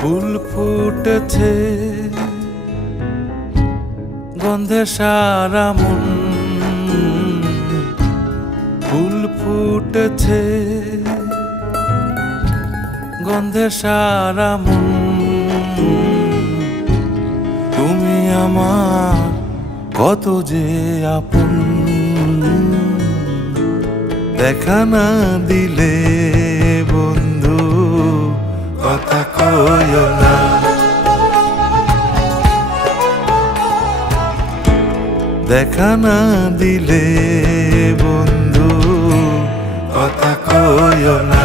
ফুল ফুটেছে গন্ধে সারা মন, ফুল ফুটেছে গন্ধে সারা মন। তুমি আমার কত যে আপন, দেখা না দিলে বন্ধু কথা কইও না। দেখা না দিলে বন্ধু কথা কইও না।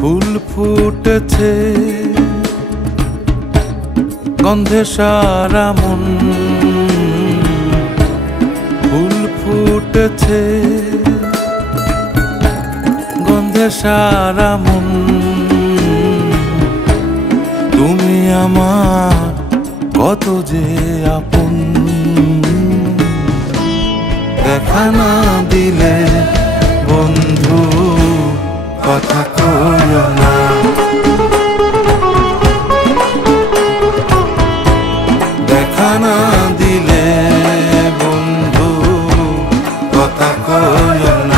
ফুল ফুটেছে গন্ধে সারা মন, ফুল ফুটেছে গন্ধে সারা মন। তুমি আমার কত যে আপন, দেখা না দিলে বন্ধু কথা কইও না। দেখা না দিলে বন্ধু কথা কইও না।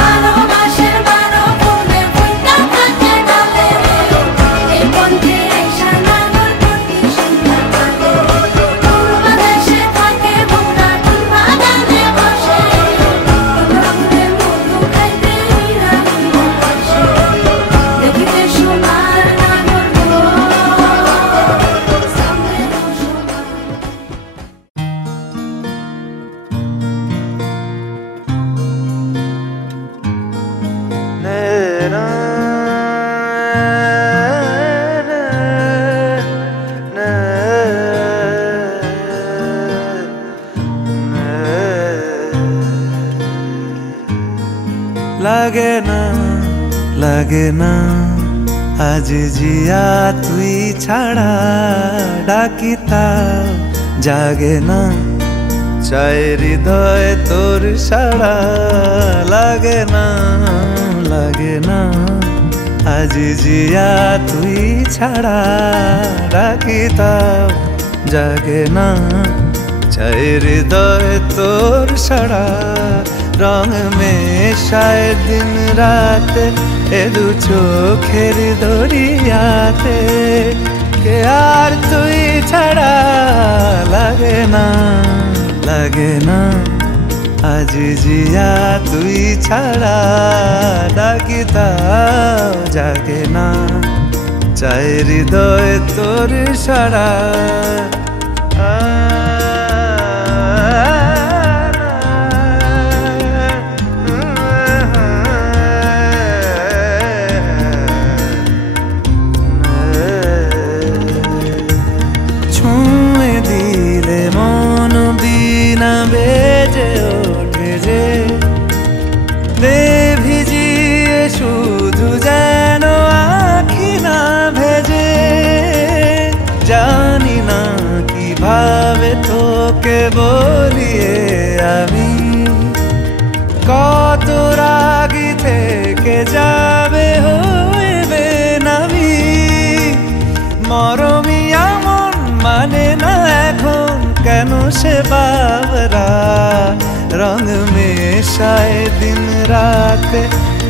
লাগে না লাগে না আজ জিয়া তুই ছাড়া, ডাকিতা জাগে না চাই হৃদয় তোর সাড়া। লাগে না লাগে না আজ জিয়া তুই ছাড়া, ডাকিতা জাগে না চাই হৃদয় তোর সাড়া। রং মেশায় দিন রাত এ দু চোখের দরিয়াতে, কে আর তুই ছাড়া। লাগে না লাগে না আজ জিয়া তুই ছাড়া, ডাকিতা জাগে না চাই হৃদয় তোর সাড়া। বেজে ওঠে যে ভিজিয়ে শুধু যেন আখি না ভেজে। জানি না কিভাবে তোকে বলিয়ে আমি, কত রাগি থেকে যাবে হইবে নামি। से बावरा रंग में शाये दिन रात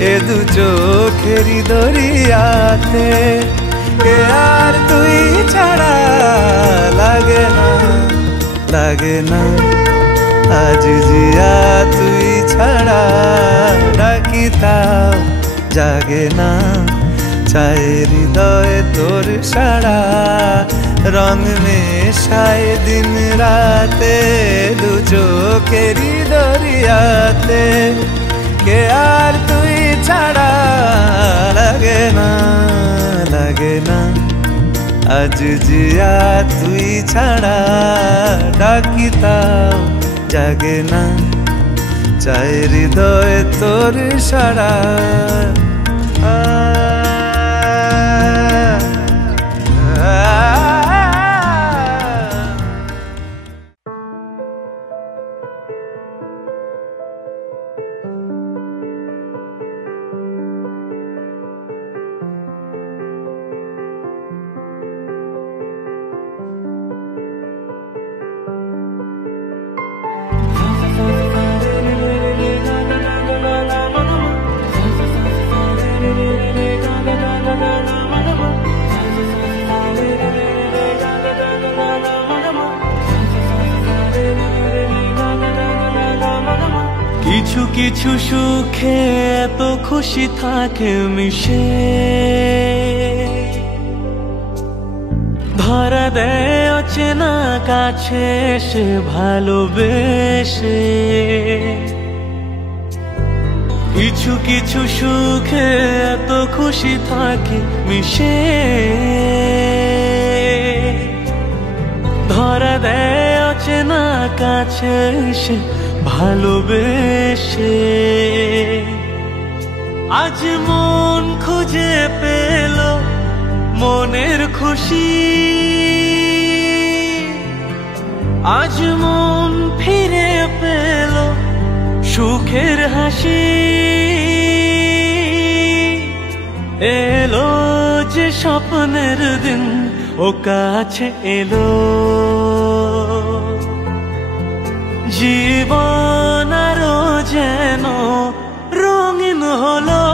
ए दु चोखेरी दरियाते के यार तुई छाड़ा लागे ना आज जिया तुई छाड़ा डाकी ताओ जागे ना चाहे हृदय तोर साड़ा रंग में शाये दिन राते दु चोखेरी दरियाते के यार तुई छाड़ा लागे ना आज जिया तुई छाड़ा डाकी ताओ जागे ना चाहे हृदय तोर साड़ा কিছু কিছু সুখে এত খুশি থাকে মিশে ধরা দেয় অচেনা কাছে এসে ভালোবেসে কিছু কিছু সুখে এত খুশি থাকে মিশে ধরা দেয় অচেনা কাছে এসে ভালোবেসে আজ মন খুঁজে পেল মনের খুশি আজ মন ফিরে পেল সুখের হাসি এলো যে স্বপ্নের দিন ও কাছে এলো জীবন আরো যেন রঙিন হলো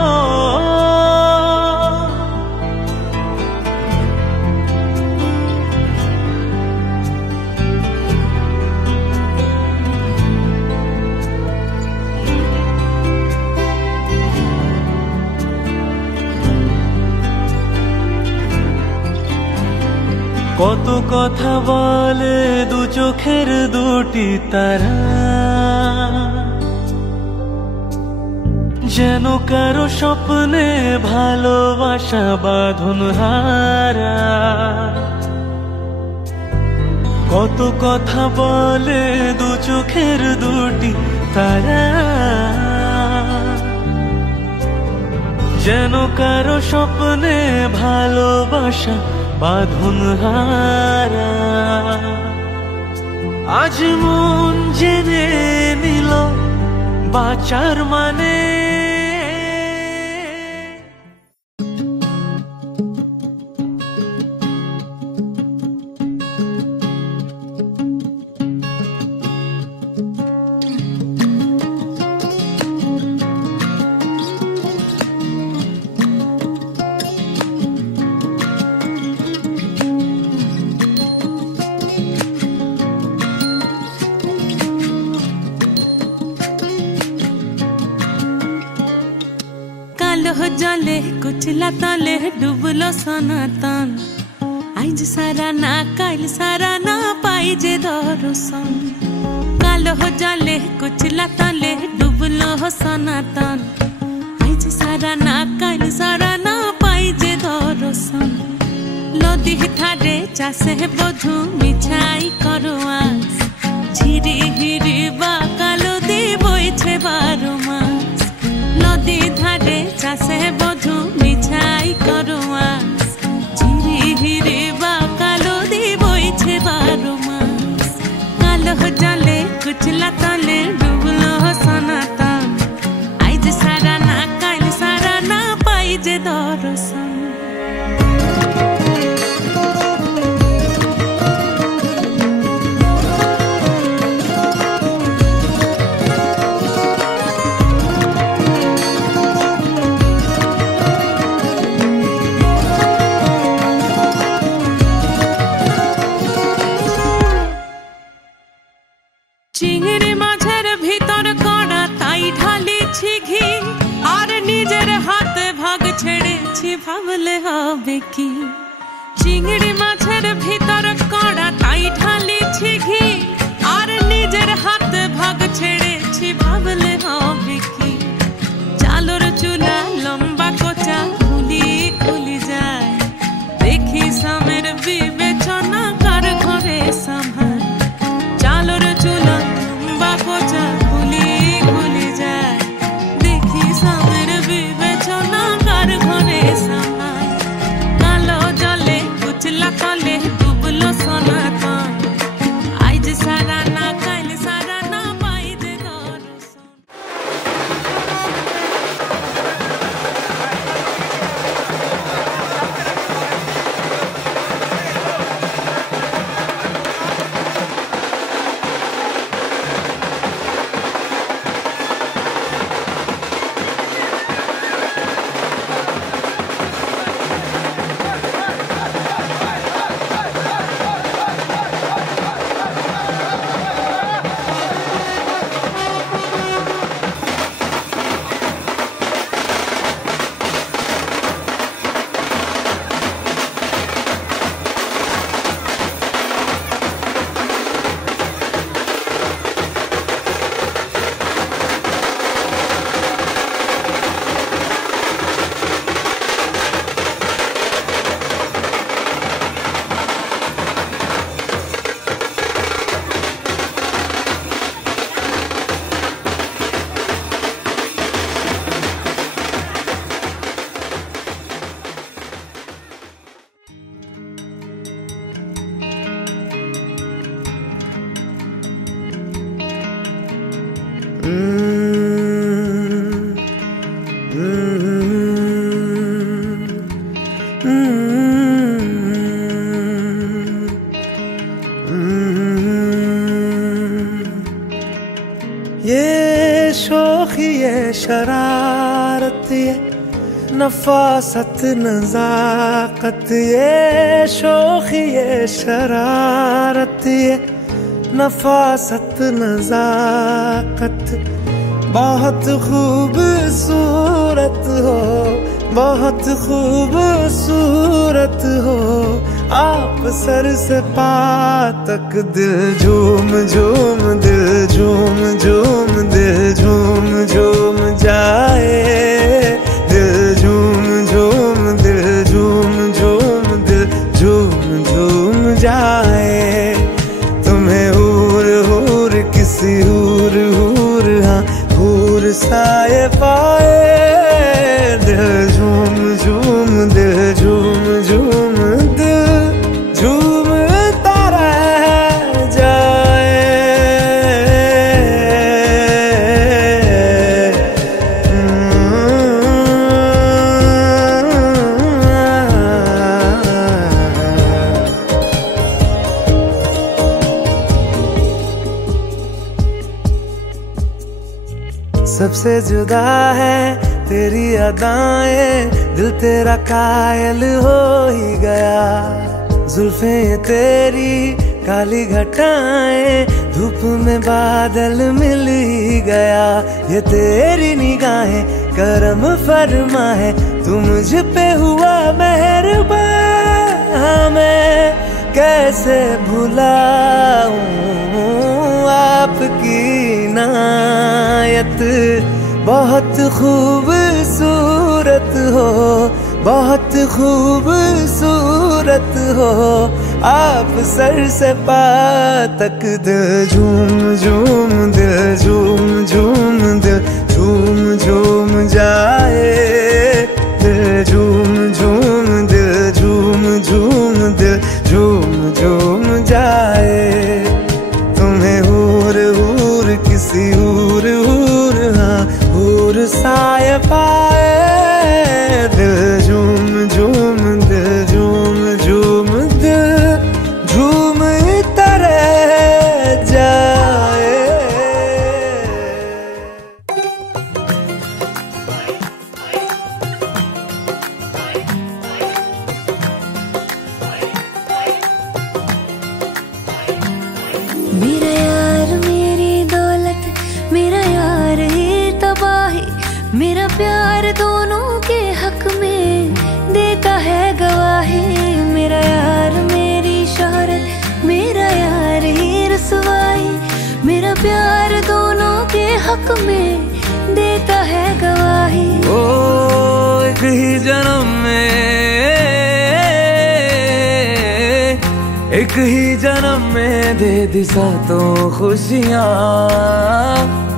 কত কথা বলে দু চোখের দুটি তারা যেন কারো স্বপ্নে ভালোবাসা বাঁধন হারা কত কথা বলে দু চোখের দুটি তারা যেন কারো স্বপ্নে ভালোবাসা বাঁধন হারা আজ মন জেনে নিল বাঁচার মানে जले कुचला तले डूबलो सनातन आज सारा ना काल सारा ना पाई जे दर्शन कालो जले कुचला तले डूबलो सनातन आज सारा ना काल सारा ना पाई जे दर्शन नदी ठारे चासे बधु मिछाई करो आस झिरी हिरी बा कालो दी बोइछे बारो मास नदी ধারে চাষে বধু মিছাই করো আস ঝিরি হিরি বা কালো দি বইছে 12 মাস কালো জালে কুচলা তলে ডুবলো সনাতন আইজ সারা না কাল সারা না পাই যে দর্শন ছি ঘি আর নিজের হাতে ভাগ ছেড়েছি ভাবলে হবে কি চিংড়ি মাছের ভিতর কড়া তাই ঢালিছি ঘি আর নিজের হাতে ভাগ ছেড়েছি ভাবলে হবে কি চালর চুলা লম্বা কোচা খুলি খুলি যায় দেখি সামের বিবেচনা কার ঘরে সামার চালর চুলা লম্বা কোচা খুলি খুলি যায় দেখি সামের বিবেচনা কার ঘরে সামার কালো জলে কুচলা তলে ডুবলো সনাতন আজ সারা না কাল সারা না পাই যে দর্শন ये शोखी ये शरारत ये नफासत नजाकत ये शोखी ये शरारत ये नफासत नजाकत बहुत खूबसूरत हो बहुत खूबसूरत हो आप सर से पा तक दिल झूम झूम दिल झूम झूम दिल झूम झूम जाए दिल झूम झूम दिल झूम झूम दिल झूम झूम जाए तुम्हें हूर हूर किसी हूर हूर हाँ हूर साए पाए दिल झूम झूम दिल झूम झूम दिल झूमता रह जाए सबसे जुदा है तेरी अदाएं दिल तेरा कायल हो ही गया जुल्फे तेरी काली घटाएं धूप में बादल मिल ही गया ये तेरी निगाहें करम फरमा है तू मुझ पे हुआ मेहरबान मैं कैसे भुलाऊं आपकी इनायत बहुत खूबसूरत हो बहुत खूबसूरत हो आप सर से पा तक दिल झूम झूम दिल झूम झूम दिल झूम झूम जाए दिल झूम झूम दिल झूम झूम दिल झूम झूम जाए तुम्हें हूर हूर किसी हूर हूर हाँ हूर साए पाए दिल झूम झूम दिल झूम झूम दिल झूम तरह जाए मेरा यार मेरी दौलत मेरा यार ही तबाही मेरा प्यार दोनों के हक में देता है गवाही। मेरा यार मेरी शोहरत, मेरा यार ही रसवाई। मेरा प्यार दोनों के हक में देता है गवाही। ओ एक ही जन्म में, एक ही जन्म में दे दी सातों खुशियाँ।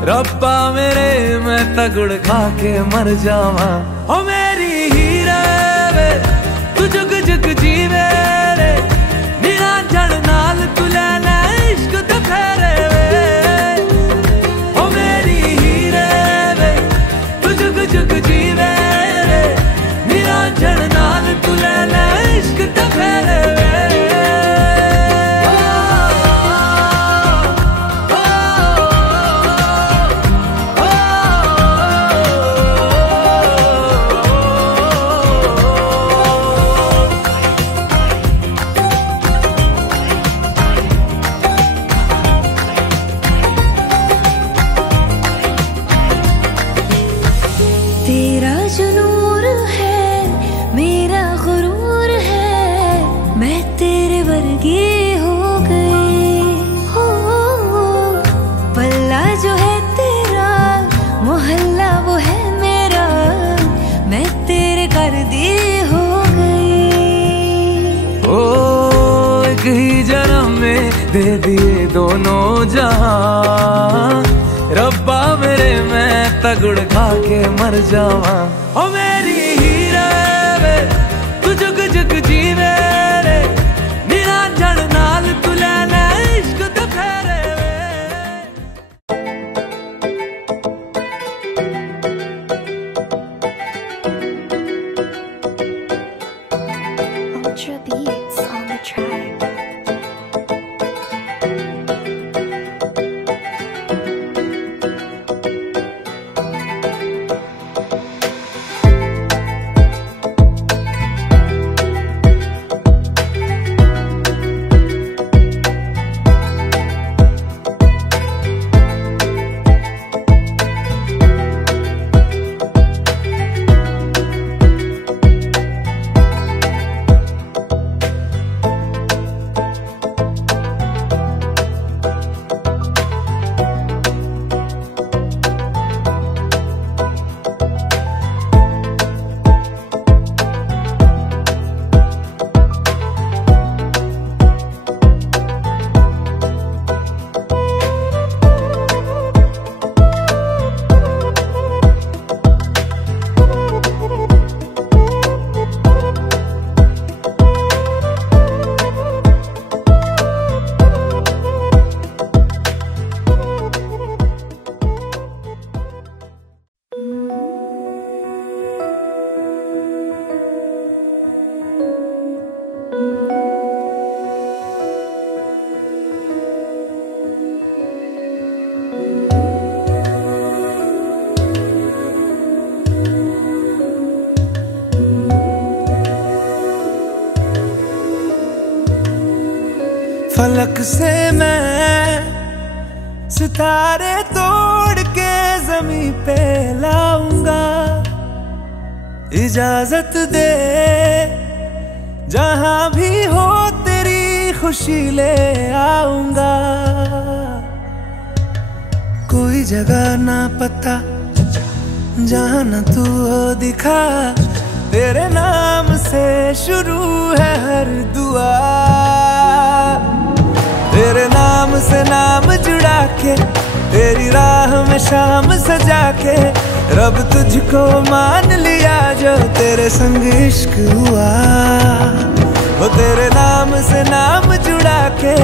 रब्बा मेरे मैं तगड़ खा के मर जावा। ओ मेरी हीरे वे तू जुग जुग जीवे रे, नीला जड़ नाल तू ले ले इश्क ते फेरे वे। ओ मेरी हीरे वे तू जुग जुग जीवे रे, नीला जड़ नाल तू ले ले इश्क ते फेरे वे। तेरा जो नूर है मेरा गुरूर है, मैं तेरे वर्गी हो गई। हो पल्ला जो है तेरा, मोहल्ला वो है मेरा, मैं तेरे कर दी हो गई। ओ एक ही जन्म में दे दिए दोनों जहां। रब्बा मेरे मैं तगड़ खा के मर जावा। ओ मेरी हीरे वे तू जुग जुग जीवे रे, नीला जड़ नाल तू ले ले इश्क ते फेरे वे। Ultra beats on the track. फलक से मैं सितारे तोड़ के ज़मीं पे लाऊंगा। इजाजत दे जहां भी हो तेरी खुशी ले आऊंगा। कोई जगह ना पता जहां न तू हो दिखा, तेरे नाम से शुरू है हर दुआ। तेरे नाम से नाम जुड़ा के, तेरी राह में शाम सजा के, रब तुझको मान लिया जो तेरे संग इश्क हुआ। वो तेरे नाम से नाम जुड़ा के,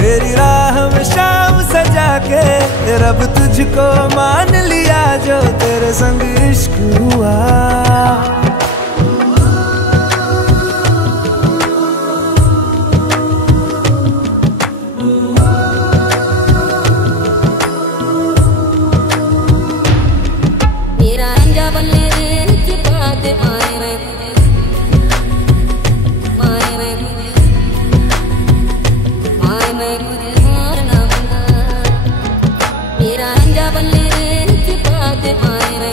तेरी राह में शाम सजा के, रब तुझको मान लिया जो तेरे संग इश्क हुआ। मेरा अंजा बल्ले रे बात मारे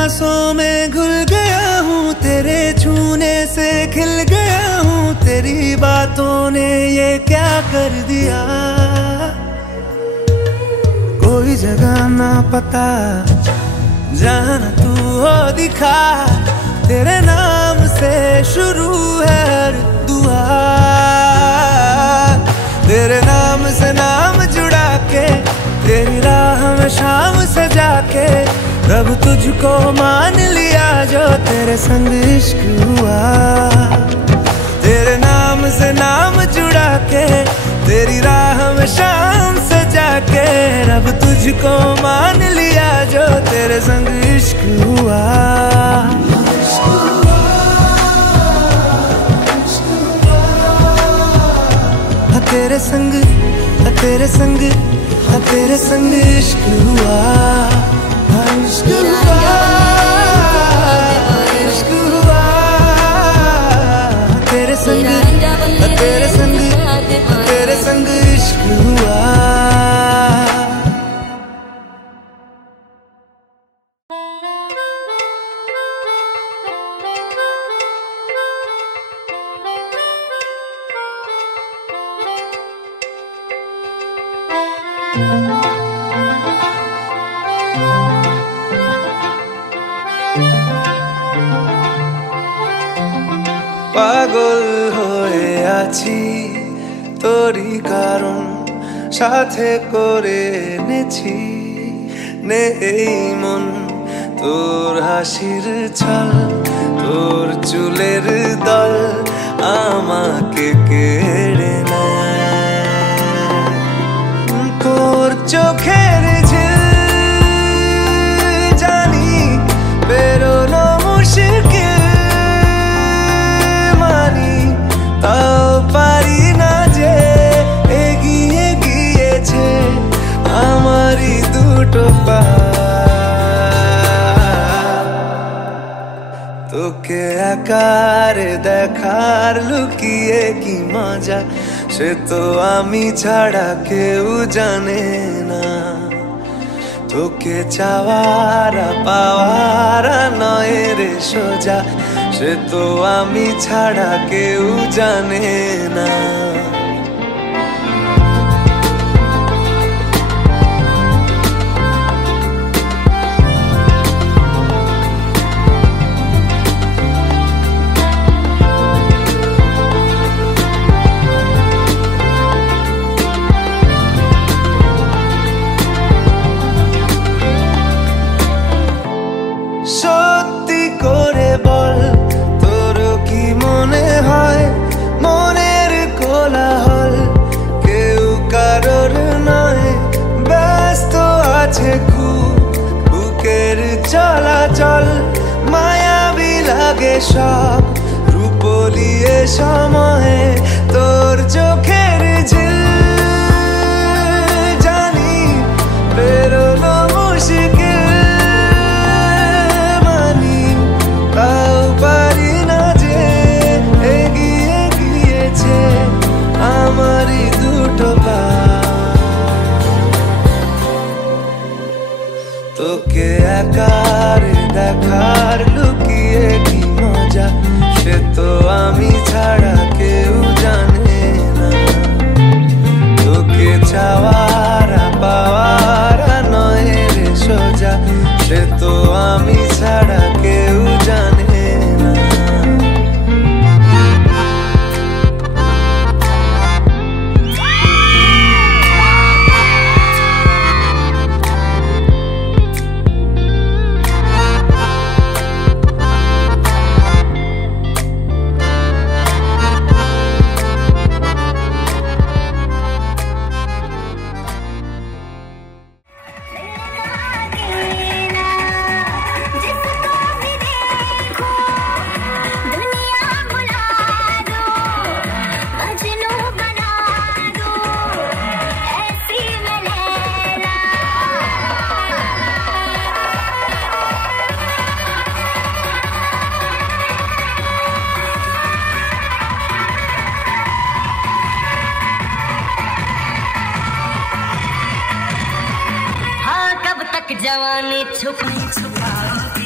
सांसों में घुल गया हूँ, तेरे छूने से खिल गया हूँ। तेरी बातों ने ये क्या कर दिया, कोई जगह ना पता जहाँ न तू हो दिखा। तेरे नाम से शुरू है हर दुआ, तेरे नाम से नाम जुड़ा के, तेरी राह में शाम सजा के, रब तुझको मान लिया जो तेरे संग इश्क हुआ। तेरे नाम से नाम जुड़ा के, तेरी राह में शाम सजा के, रब तुझको मान लिया जो तेरे संग इश्क हुआ। तेरे संग, तेरे संग, तेरे संग इश्क हुआ, इश्क हुआ, इश्क हुआ। तेरे संग, तेरे संग, तेरे संग इश्क हुआ। পাগল হয়ে আছি তোরই কারণ, সাথে করে এনেছি নে এই মন। তোর হাসির ছল, তোর চুলের দল আমাকে কেড়ে নেয়। তোর চোখের ঝিল জানি বেরোনো মুশকিল, তাও পারি না যে এগিয়ে গিয়েছে আমারই দুটো পা। তোকে আকারে দেখার লুকিয়ে কি মজা, সে তো আমি ছাড়া কেউ জানে না। তোকে চাওয়ারা পাওয়ারা নয় রে সোজা, সে তো আমি ছাড়া কেউ জানে না। সত্যি করে বল, তোর কি মনে হয় মনের কোলাহল কেউ কারোর নয়, ব্যস্ত আছে খুব বুকের চলাচল। মায়াবী লাগে সব রূপলিয়ে সময়ে, তোর চোখের ঝিল জানি বেরোনো মুশকিল, তাও পারি না যে এগিয়ে গিয়েছে আমারই দুটো পা। তোকে একারে দেখার লুকিয়ে কি মজা, সে তো আমি ছাড়া কেউ জানে না। তোকে চাওয়ারা পাওয়ারা নয় রে সোজা, সে তো আমি ছাড়া কেউ জানে না। जवानी छुपा छुपा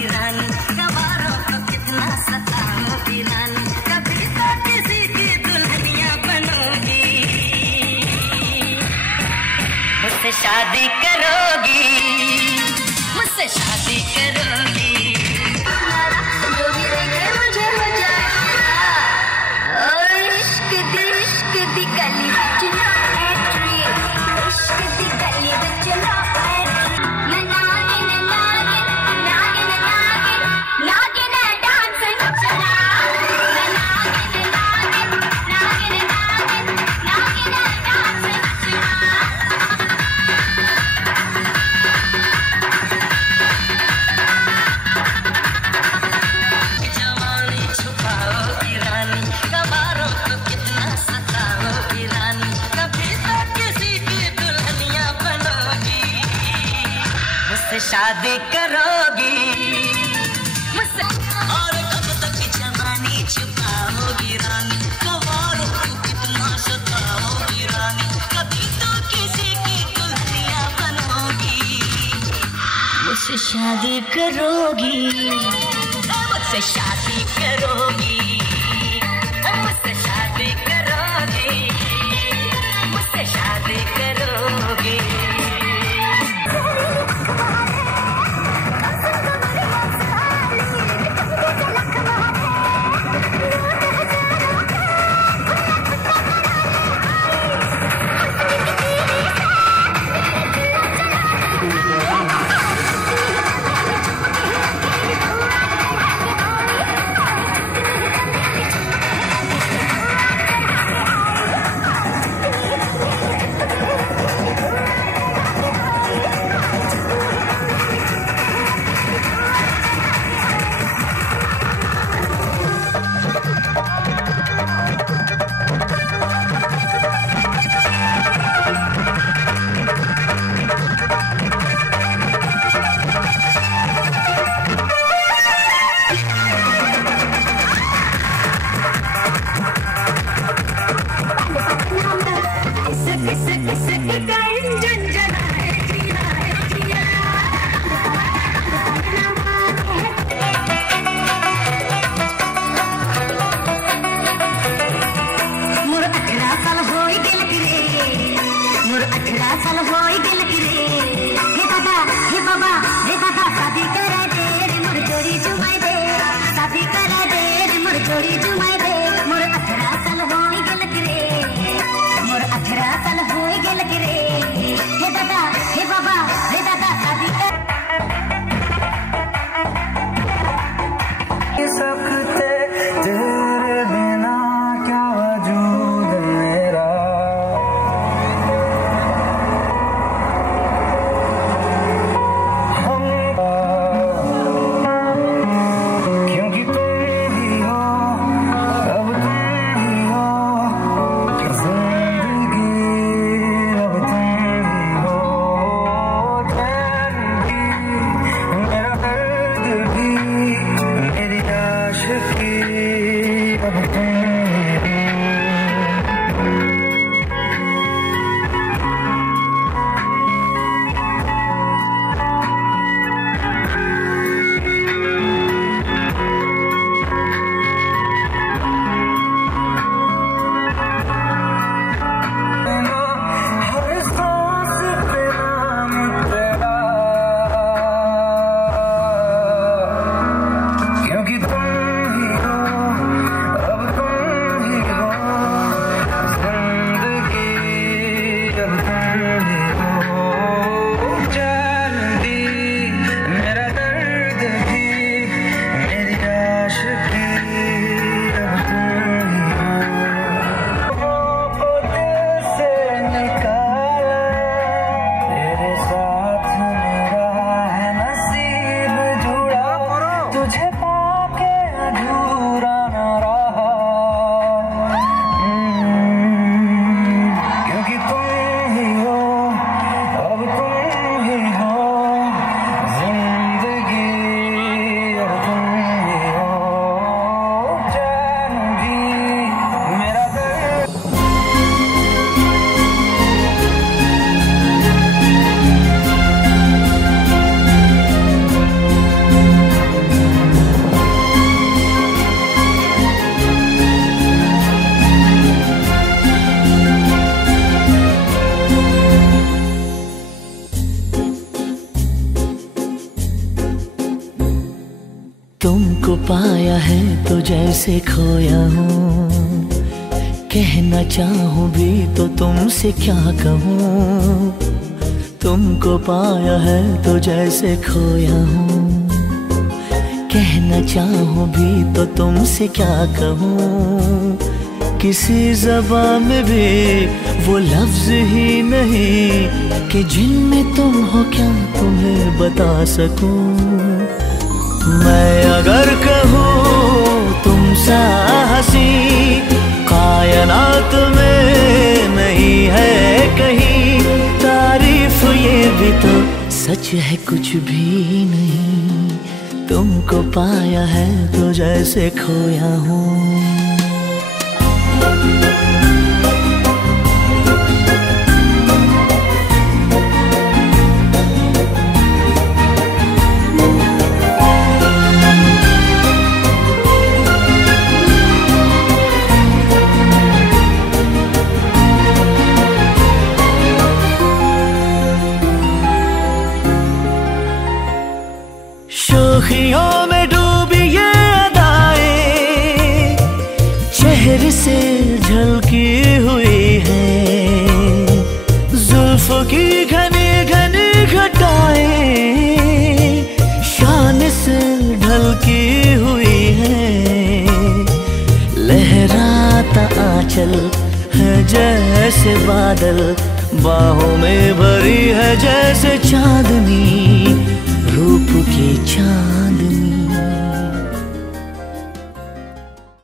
रानी, गवारों को कितना सताओगी रानी, कभी तो किसी की दुल्हनिया बनोगी, मुझसे शादी करोगी, मुझसे शादी करोगी। जो भी देखे मुझे हो जाएगा, और इश्क दी गली विच ना एंट्री, इश्क दी गली विच ना एंट्री। नागिन नागिन नागिन नागिन नागिन डांस नचना, नागिन नागिन नागिन नागिन नागिन डांस नचना। जवानी छुपाओगी रानी, गवारों को कितना सताओगी रानी, कभी तो किसी की दुल्हनिया बनोगी, मुझसे शादी करोगी, मुझसे। और कब तक जवानी छुपाओगी रानी, गवारों को कितना सताओगी रानी, कभी तो किसी की दुल्हनिया बनोगी, मुझसे शादी करोगी, मुझसे शादी करोगी, मुझसे शादी करोगी, मुझसे शादी करोगी। तुमको पाया है तो जैसे खोया हूँ, कहना चाहूँ भी तो तुमसे क्या कहूँ। तुमको पाया है तो जैसे खोया हूँ, कहना चाहूँ भी तो तुमसे क्या कहूँ। किसी ज़बान में भी वो लफ्ज़ ही नहीं कि जिनमें तुम हो क्या तुम्हें बता सकूँ। मैं अगर कहूँ तुम सा हंसी कायनात में नहीं है कहीं, तारीफ ये भी तो सच है कुछ भी नहीं। तुमको पाया है तो जैसे खोया हूँ। शोखियों में डूबी ये अदाएं चेहरे से झलकी हुई है, जुल्फों की घनी घनी घटाएं शान से ढलकी हुई है। लहराता आंचल है जैसे बादल, बाहों में भरी है जैसे चांदनी रूप की चांद।